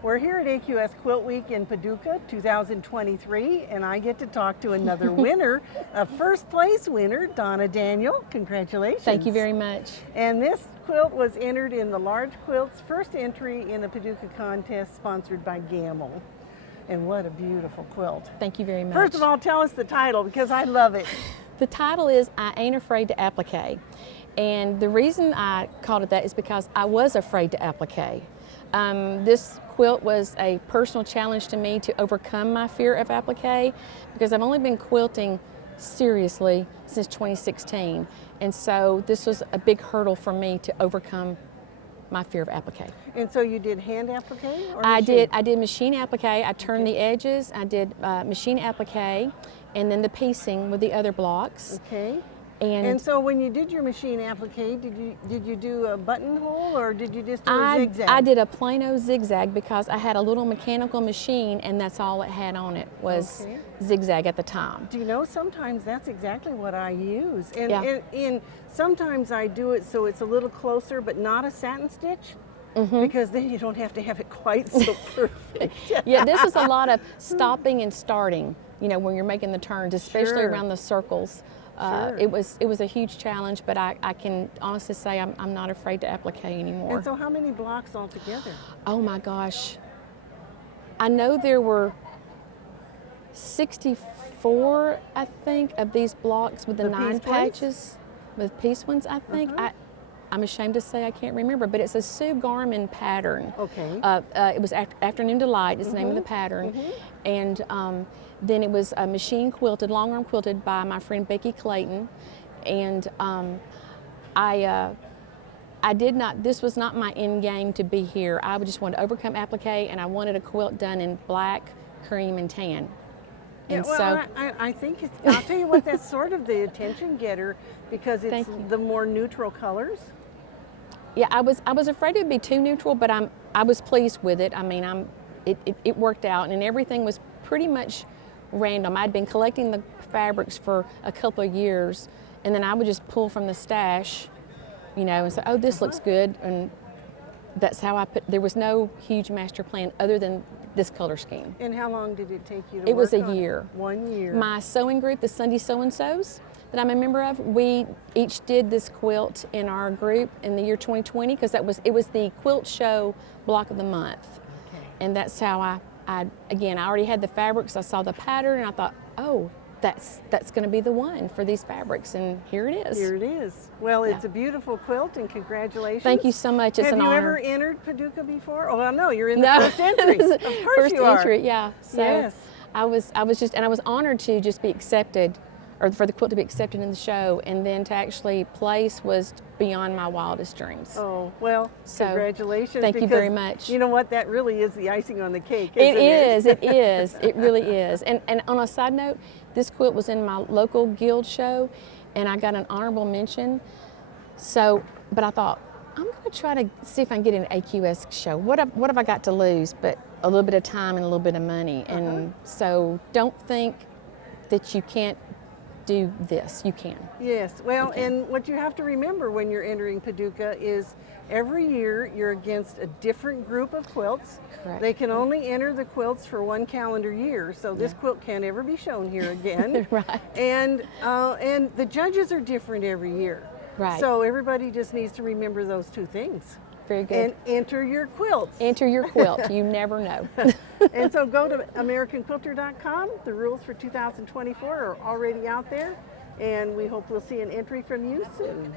We're here at AQS Quilt Week in Paducah 2023, and I get to talk to another winner, a first place winner, Donna Daniel. Congratulations. Thank you very much. And this quilt was entered in the Large Quilts first entry in the Paducah contest sponsored by Gamble. And what a beautiful quilt. Thank you very much. First of all, tell us the title because I love it. The title is I Ain't Afraid to Applique. And the reason I called it that is because I was afraid to applique. This quilt was a personal challenge to me to overcome my fear of applique because I've only been quilting seriously since 2016. And so this was a big hurdle for me to overcome my fear of applique. And so you did hand applique or I machine? did machine applique. I turned the edges. I did machine applique and then the piecing with the other blocks. Okay. And so when you did your machine applique, did you do a buttonhole or did you just do a zigzag? I did a plain zigzag because I had a little mechanical machine and that's all it had on it was zigzag at the time. Do you know, sometimes that's exactly what I use. And, Yeah. and sometimes I do it so it's a little closer but not a satin stitch. Because then you don't have to have it quite so perfect. Yeah, this is a lot of stopping and starting, you know, when you're making the turns, especially Sure. around the circles. Sure. It was a huge challenge, but I can honestly say I'm not afraid to applique anymore. And so how many blocks altogether? Oh my gosh. I know there were 64, I think, of these blocks with the 9 piece ones? patches, with piece ones, I think. I'm ashamed to say I can't remember, but it's a Sue Garman pattern. Okay. It was Afternoon Delight is the name of the pattern. And then it was machine quilted, long arm quilted by my friend Becky Clayton. And I did not, this was not my end game to be here. I just wanted to overcome applique and I wanted a quilt done in black, cream, and tan. Yeah, And well, I think it's, I'll tell you what, that's sort of the attention getter because it's Thank you. the more neutral colors. Yeah, I was afraid it would be too neutral, but I was pleased with it. I mean, it worked out, and everything was pretty much random. I'd been collecting the fabrics for a couple of years, and then I would just pull from the stash, you know, and say, oh, this looks good, and that's how I put. There was no huge master plan other than this color scheme. And how long did it take you to It was work a on it? year. 1 year. My sewing group, the Sunday Sew-and-Sews, that I'm a member of, we each did this quilt in our group in the year 2020 because it was the quilt show block of the month. Okay. And that's how I already had the fabrics, I saw the pattern and I thought, oh, that's going to be the one for these fabrics, and here it is. Here it is. Well, it's a beautiful quilt, and congratulations. Thank you so much. It's Have an you honor. ever entered Paducah before? Oh, well, no, you're in the No. first entry. Of course First you are. entry, yeah. So Yes. I was honored to just be accepted, or for the quilt to be accepted in the show, and then to actually place was beyond my wildest dreams. Oh, well, So, congratulations. thank you because very much. You know what? That really is the icing on the cake, isn't it? It is. It really is. And on a side note, this quilt was in my local guild show, and I got an honorable mention. So, but I thought, I'm going to try to see if I can get an AQS show. What have I got to lose? But a little bit of time and a little bit of money. And so don't think that you can't do this. You can. Yes, well, and what you have to remember when you're entering Paducah is every year you're against a different group of quilts. Correct. They can only enter the quilts for 1 calendar year, so this quilt can't ever be shown here again. Right. And the judges are different every year. Right. So everybody just needs to remember those 2 things. Very good. And enter your quilts. Enter your quilt. You never know. And so go to AmericanQuilter.com. The rules for 2024 are already out there, and we hope we'll see an entry from you soon.